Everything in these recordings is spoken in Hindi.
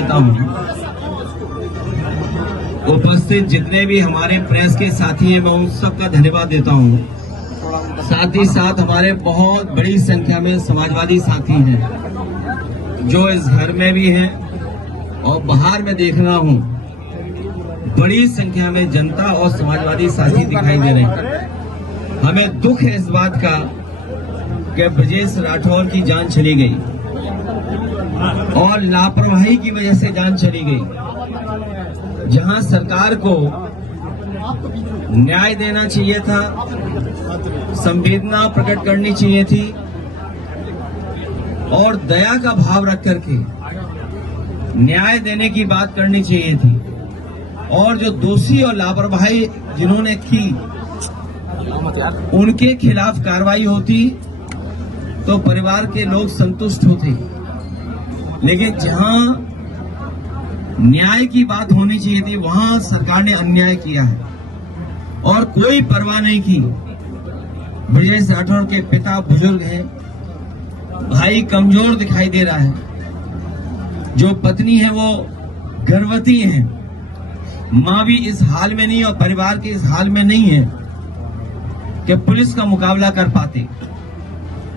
देता हूँ। उपस्थित जितने भी हमारे प्रेस के साथी हैं, मैं उन सबका धन्यवाद देता हूँ। साथ ही साथ हमारे बहुत बड़ी संख्या में समाजवादी साथी हैं जो इस घर में भी हैं और बाहर में देख रहा हूँ बड़ी संख्या में जनता और समाजवादी साथी दिखाई दे रहे हैं। हमें दुख है इस बात का कि ब्रजेश राठौर की जान चली गई और लापरवाही की वजह से जान चली गई। जहां सरकार को न्याय देना चाहिए था, संवेदना प्रकट करनी चाहिए थी और दया का भाव रख करके न्याय देने की बात करनी चाहिए थी, और जो दोषी और लापरवाही जिन्होंने की उनके खिलाफ कार्रवाई होती तो परिवार के लोग संतुष्ट होते। लेकिन जहां न्याय की बात होनी चाहिए थी वहां सरकार ने अन्याय किया है और कोई परवाह नहीं की। ब्रजेश राठौर के पिता बुजुर्ग हैं, भाई कमजोर दिखाई दे रहा है, जो पत्नी है वो गर्भवती है, मां भी इस हाल में नहीं और परिवार के इस हाल में नहीं है कि पुलिस का मुकाबला कर पाते।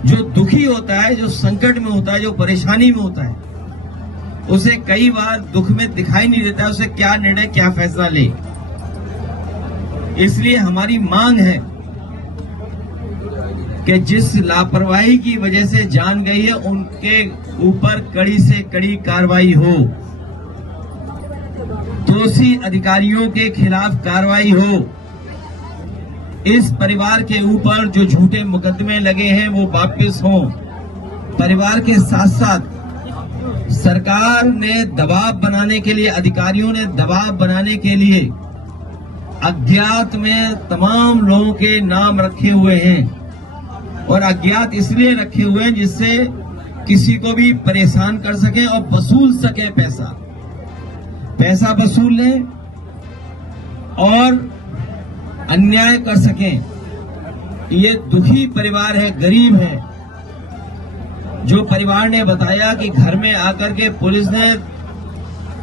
जो दुखी होता है, जो संकट में होता है, जो परेशानी में होता है, उसे कई बार दुख में दिखाई नहीं देता है उसे क्या निर्णय क्या फैसला ले। इसलिए हमारी मांग है कि जिस लापरवाही की वजह से जान गई है उनके ऊपर कड़ी से कड़ी कार्रवाई हो, दोषी अधिकारियों के खिलाफ कार्रवाई हो, इस परिवार के ऊपर जो झूठे मुकदमे लगे हैं वो वापस हों। परिवार के साथ साथ सरकार ने दबाव बनाने के लिए, अधिकारियों ने दबाव बनाने के लिए अज्ञात में तमाम लोगों के नाम रखे हुए हैं और अज्ञात इसलिए रखे हुए हैं जिससे किसी को भी परेशान कर सके और वसूल सके, पैसा वसूल लें और अन्याय कर सकें। ये दुखी परिवार है, गरीब है। जो परिवार ने बताया कि घर में आकर के पुलिस ने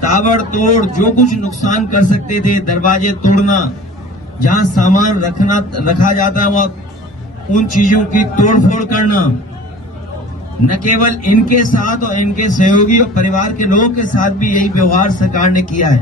ताबड़तोड़ जो कुछ नुकसान कर सकते थे, दरवाजे तोड़ना, जहां सामान रखा जाता है वहां उन चीजों की तोड़फोड़ करना, न केवल इनके साथ और इनके सहयोगी और परिवार के लोगों के साथ भी यही व्यवहार सरकार ने किया है।